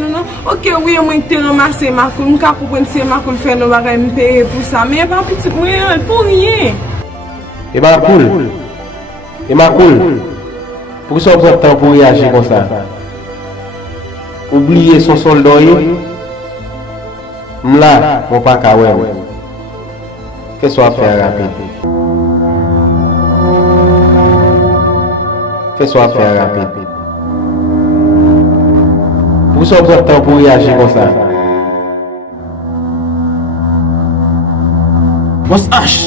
nou non? Ok, oui, mwen te ramase makoul, mwen ka kompren se makoul fè nou bagay mwen peye pou sa, men pa petit mwen pou rien. E makoul, pou ki sa ou tan pou reage kon sa? Oubliye son soldoye, mla, mwen pa ka wè. Fè so a fè rapide. Fè so a fè rapide. Pou ki sa ou tan pou reage kon sa? Boss H!